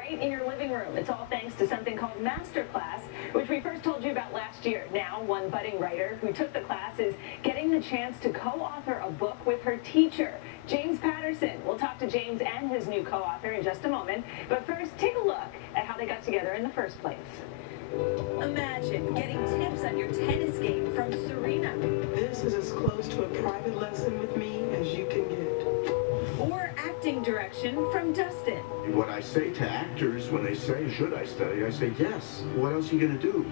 right in your living room. It's all thanks to something called Masterclass, which we first told you about last year. Now, one budding writer who took the class is getting the chance to co-author a book with her teacher, James Paterson. We'll talk to James and his new co-author in just a moment. But first, take a look at how they got together in the first place. Imagine getting tips on your tennis game from Serena. This is as close to a private lesson with me as you can get. Or acting direction from Dustin. What I say to actors when they say, should I study? I say, yes. What else are you going to do?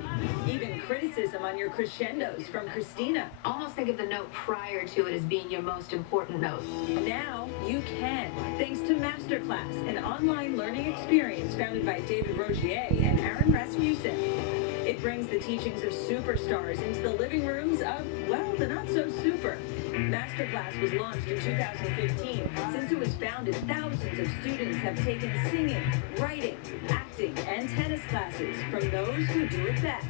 Even criticism on your crescendos from Christina. Almost think of the note prior to it as being your most important note. Now you can, thanks to Masterclass, an online learning experience founded by David Rogier and Aaron Rasmussen. It brings the teachings of superstars into the living rooms of, well, the not-so-super. Masterclass was launched in 2015. Since it was founded, thousands of students have taken singing, writing, acting, and tennis classes from those who do it best.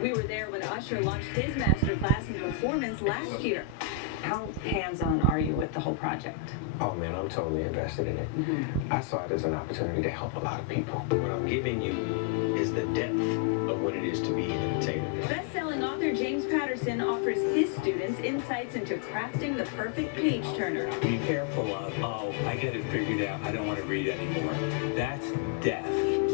We were there when Usher launched his Masterclass in performance last year. How hands-on are you with the whole project? Oh man, I'm totally invested in it. I saw it as an opportunity to help a lot of people. What I'm giving you is the depth of what it is to be an entertainer. Best-selling author James Paterson offers his students insights into crafting the perfect page-turner. Be careful of, oh, I get it figured out, I don't want to read anymore. That's death.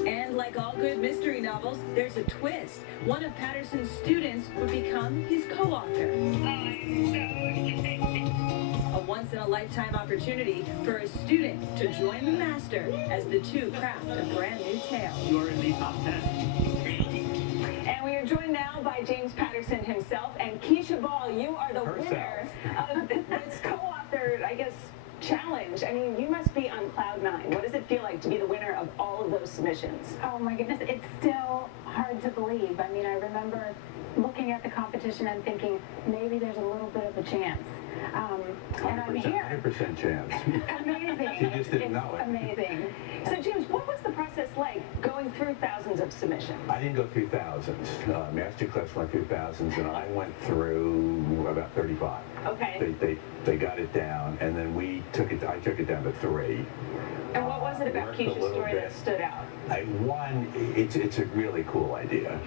And like all good mystery novels, there's a twist. One of Paterson's students would become his co-author. A once-in-a-lifetime opportunity for a student to join the master as the two craft a brand new tale. You're in the top 10. And we are joined now by James Paterson himself and Kecia, you are the winner of this co-authored, I guess, challenge. I mean, you must be on cloud nine. What does it feel like to be the winner of all of those submissions? Oh my goodness, it's still hard to believe. I mean, I remember looking at the competition and thinking maybe there's a little bit of a chance. And I'm here. 100% chance. Amazing. She just didn't know it. Amazing. So James, what was the process like going through thousands of submissions? I didn't go through thousands. Masterclass went through thousands, and I went through about 35. Okay. They got it down, and then I took it down to 3. And what was it about Kecia's story that stood out? One, it's a really cool idea.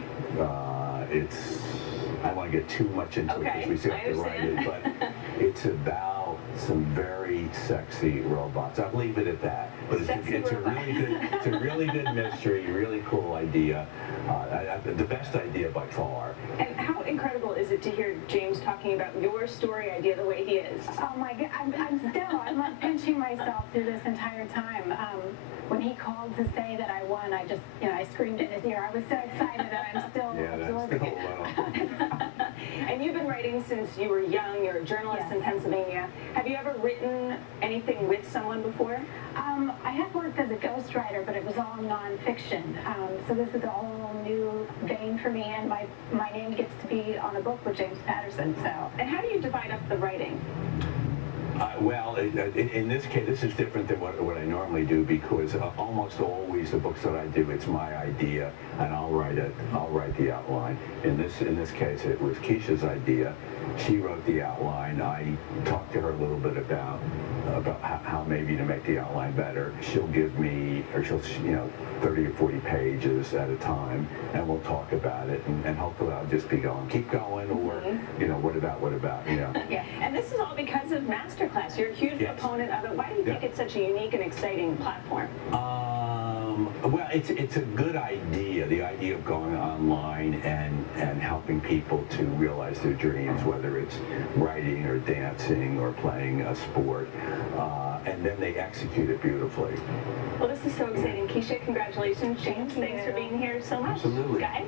I don't want to get too much into it because we still have to write it, but it's about some very sexy robots. I'll leave it at that. But it's a really good mystery, really cool idea. The best idea by far. And how incredible is it to hear James talking about your story idea the way he is? Oh my God, I'm like pinching myself through this entire time. When he called to say that I won, I just, I screamed in his ear. I was so excited that I'm still absorbing it. And you've been writing since you were young. You're a journalist in Pennsylvania. Have you ever written anything with someone before? I have worked as a ghostwriter, but it was all nonfiction. So this is a whole new vein for me, and my name gets to be on a book with James Paterson. So. And how do you divide up the writing? Well, in this case, this is different than what I normally do because almost always the books that I do, it's my idea, and I'll write the outline. In this case, it was Kecia's idea. She wrote the outline. I talked to her a little bit about how maybe to make the outline better. She'll give me, or she'll 30 or 40 pages at a time, and we'll talk about it, and hopefully I'll just be going, keep going, or what about, Yeah, and this is all because of Masterclass. You're a huge proponent of it. Why do you think it's such a unique and exciting platform? Well, it's a good idea, the idea of going online and helping people to realize their dreams, whether it's writing or dancing or playing a sport, and then they execute it beautifully. Well, this is so exciting. Kecia, congratulations. James, thanks for being here so much. Absolutely. Guys.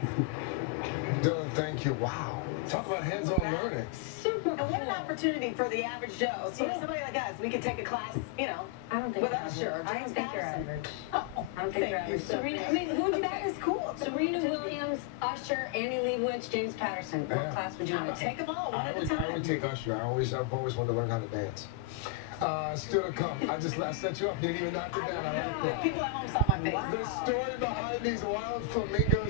Dylan, thank you. Wow. Talk about hands-on learning. Super cool. And what an opportunity for the average Joe. So somebody like us, we could take a class, I don't think with Usher. I don't think you're average. Oh, I don't think you're average. Serena, I mean, that is cool. Serena Williams, Usher, Annie Leibovitz, James Paterson. What class would you want to take? Take them all, one at a I time. would take Usher. I've always wanted to learn how to dance. Still to come. I set you up. Didn't even knock it down. I like that. People at home saw my face. The story behind these wild flamingos.